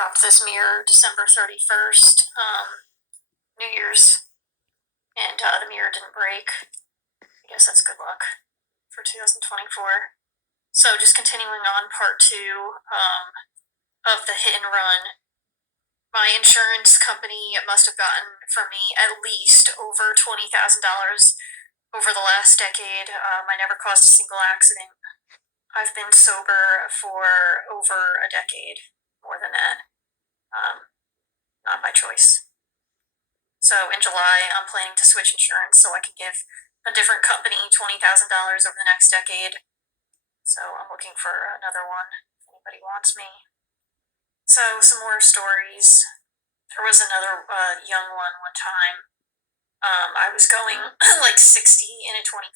dropped this mirror December 31st, New Year's, and the mirror didn't break. I guess that's good luck for 2024. So just continuing on part two of the hit and run. My insurance company must have gotten from me at least over $20,000 over the last decade. I never caused a single accident. I've been sober for over a decade, more than that. Not by choice. So in July, I'm planning to switch insurance so I can give a different company $20,000 over the next decade. So I'm looking for another one if anybody wants me. So some more stories. There was another young one time. I was going like 60 in a 25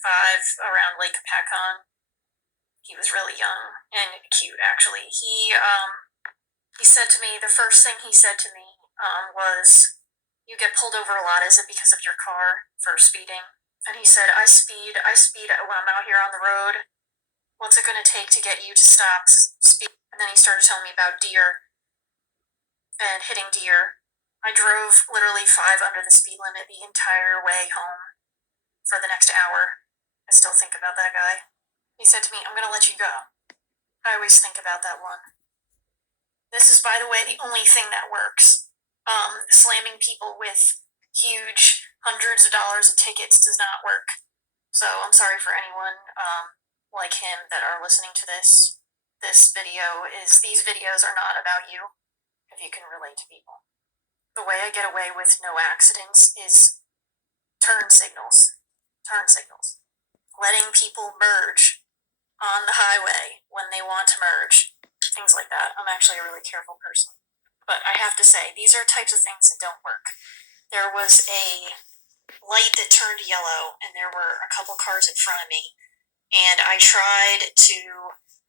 around Lake Pacon. He was really young and cute, actually. He said to me, the first thing he said to me was, "You get pulled over a lot. Is it because of your car for speeding?" And he said, I speed when I'm out here on the road. What's it going to take to get you to stop speed?" And then he started telling me about deer and hitting deer. I drove literally 5 under the speed limit the entire way home for the next hour. I still think about that guy. He said to me, "I'm going to let you go." I always think about that one. This is, by the way, the only thing that works. Slamming people with huge hundreds of dollars of tickets does not work. So I'm sorry for anyone like him that are listening to this. These videos are not about you, if you can relate to people. The way I get away with no accidents is turn signals. Letting people merge on the highway when they want to merge. Things like that. I'm actually a really careful person. But I have to say, these are types of things that don't work. There was a light that turned yellow, and there were a couple cars in front of me. And I tried to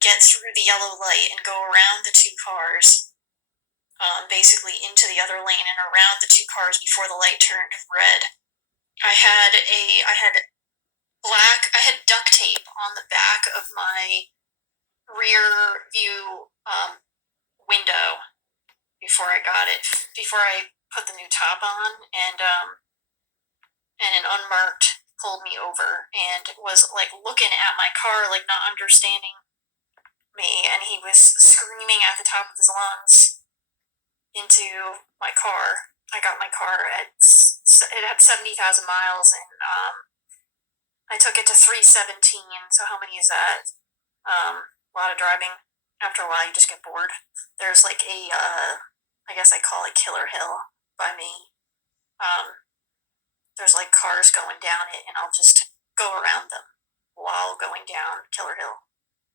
get through the yellow light and go around the two cars, basically into the other lane and around the two cars before the light turned red. I had duct tape on the back of my rear view window before I put the new top on, and an unmarked pulled me over and was like looking at my car, like not understanding me, and he was screaming at the top of his lungs into my car. I got my car it had 70,000 miles, and I took it to 317. So how many is that? A lot of driving. After a while, you just get bored. There's like I guess I call it Killer Hill by me. There's like cars going down it, and I'll just go around them while going down Killer Hill.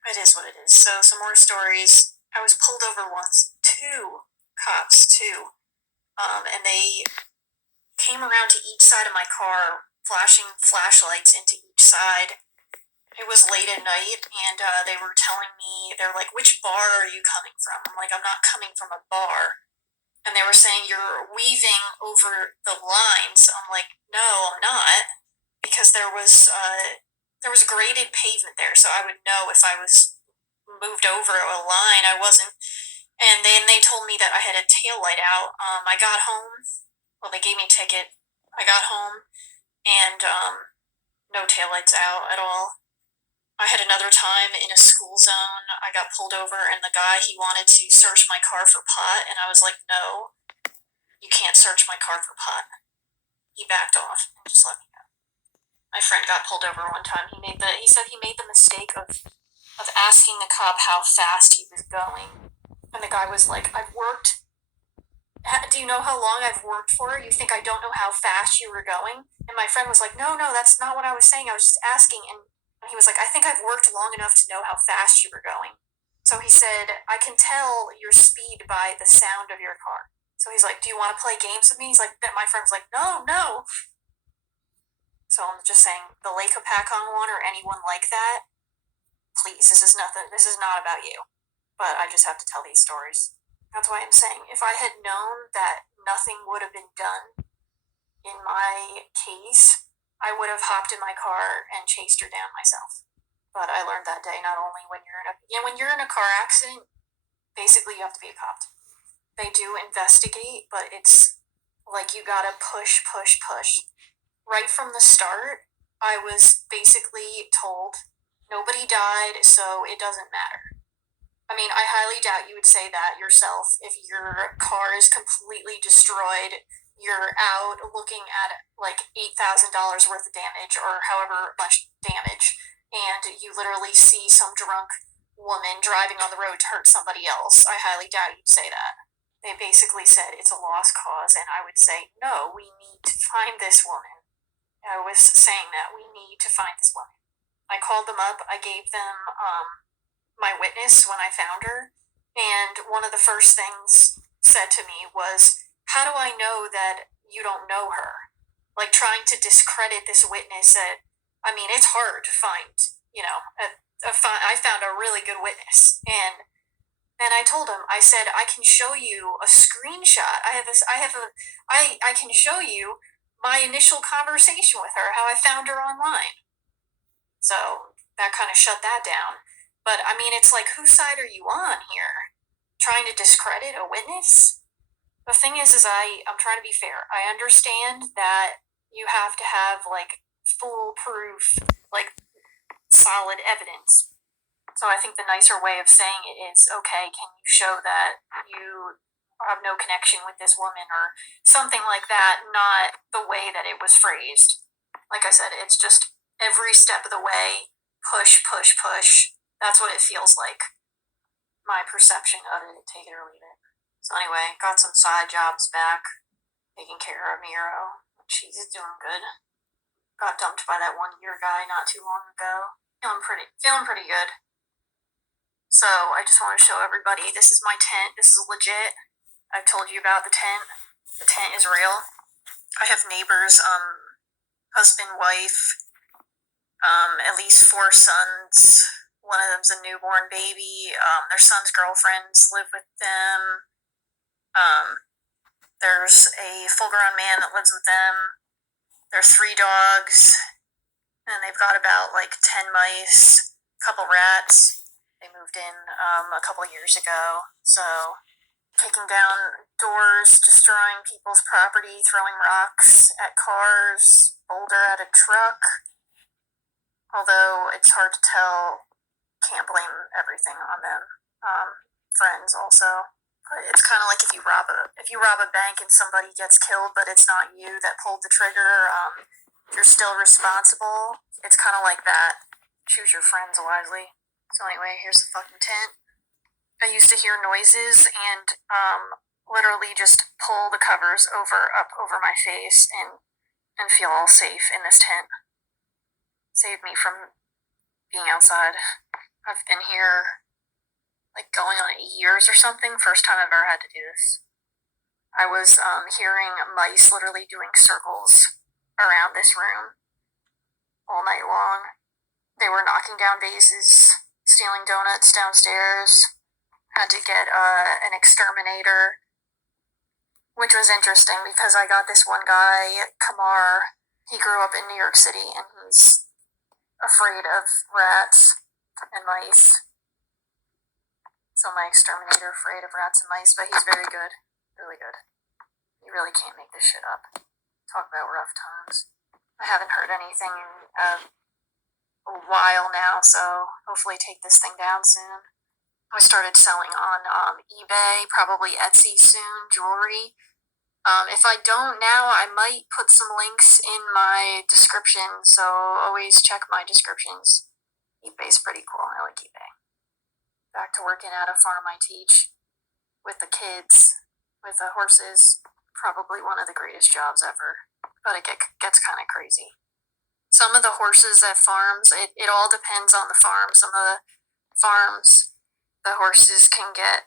It is what it is. So some more stories. I was pulled over once. 2 cops, and they came around to each side of my car, flashing flashlights into each side. It was late at night, and they were telling me, they're like, "Which bar are you coming from?" I'm like, "I'm not coming from a bar." And they were saying, "You're weaving over the lines." I'm like, "No, I'm not," because there was graded pavement there, so I would know if I was moved over a line. I wasn't. And then they told me that I had a tail light out. I got home. Well, they gave me a ticket. I got home, and no taillights out at all. I had another time in a school zone. I got pulled over, and the guy, he wanted to search my car for pot, and I was like, "No, you can't search my car for pot." He backed off and just let me go. My friend got pulled over one time. He said he made the mistake of asking the cop how fast he was going, and the guy was like, "Do you know how long I've worked for? You think I don't know how fast you were going?" And my friend was like, "No, that's not what I was saying. I was just asking." And he was like, "I think I've worked long enough to know how fast you were going." So he said, "I can tell your speed by the sound of your car." So he's like, "Do you want to play games with me?" He's like, my friend's like, No. So I'm just saying, the Lake Pacon one or anyone like that, please, this is not about you. But I just have to tell these stories. That's why I'm saying, if I had known that nothing would have been done in my case, I would have hopped in my car and chased her down myself. But I learned that day, not only when you're in a car accident, basically you have to be a cop. they do investigate, but it's like you gotta push, push, push. Right from the start, I was basically told nobody died, so it doesn't matter. I mean, I highly doubt you would say that yourself if your car is completely destroyed. You're out looking at like $8,000 worth of damage or however much damage, and you literally see some drunk woman driving on the road to hurt somebody else. I highly doubt you'd say that. They basically said it's a lost cause, and I would say, no, we need to find this woman. I was saying that we need to find this woman. I called them up, I gave them my witness when I found her, and one of the first things said to me was, how do I know that you don't know her? Like trying to discredit this witness that, I mean, it's hard to find, I found a really good witness. And then I told him, I said, I can show you a screenshot. I can show you my initial conversation with her, how I found her online. So that kind of shut that down. But I mean, it's like, whose side are you on here? Trying to discredit a witness? The thing is I'm trying to be fair. I understand that you have to have like foolproof, like solid evidence. So I think the nicer way of saying it is, okay, can you show that you have no connection with this woman or something like that, not the way that it was phrased. Like I said, it's just every step of the way, push, push, push. That's what it feels like. My perception of it, take it or leave it. So anyway, got some side jobs back, taking care of Miro. She's doing good. Got dumped by that 1 year guy not too long ago. Feeling pretty good. So I just want to show everybody, this is my tent. This is legit. I've told you about the tent. The tent is real. I have neighbors, husband, wife, at least 4 sons. One of them's a newborn baby. Their son's girlfriends live with them. There's a full-grown man that lives with them. There are 3 dogs, and they've got about like 10 mice, a couple rats. They moved in a couple years ago. So kicking down doors, destroying people's property, throwing rocks at cars, boulder at a truck. Although it's hard to tell, can't blame everything on them. Friends also. But it's kind of like if you rob a bank and somebody gets killed, but it's not you that pulled the trigger, you're still responsible. It's kind of like that. Choose your friends wisely. So anyway, here's the fucking tent. I used to hear noises and literally just pull the covers up over my face and feel all safe in this tent. Saved me from being outside. I've been here like going on 8 years or something. First time I've ever had to do this. I was hearing mice literally doing circles around this room all night long. They were knocking down vases, stealing donuts downstairs. Had to get an exterminator, which was interesting because I got this one guy, Kamar. He grew up in New York City and he's afraid of rats and mice. So my exterminator afraid of rats and mice, but he's very good, really good. You really can't make this shit up. Talk about rough times. I haven't heard anything in a while now, so hopefully take this thing down soon. I started selling on eBay, probably Etsy soon, jewelry. If I don't now, I might put some links in my description, so always check my descriptions. eBay's pretty cool. I like eBay. Back to working at a farm I teach with the kids, with the horses. Probably one of the greatest jobs ever, but it gets kind of crazy. Some of the horses at farms, it all depends on the farm. Some of the farms, the horses can get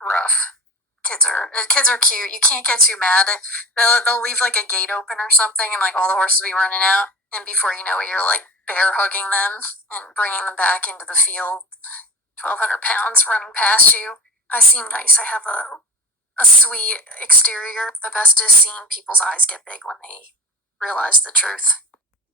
rough. Kids are cute. You can't get too mad. They'll leave like a gate open or something, and like all the horses will be running out, and before you know it, you're like bear hugging them and bringing them back into the field. 1,200 pounds running past you. I seem nice. I have a sweet exterior. The best is seeing people's eyes get big when they realize the truth.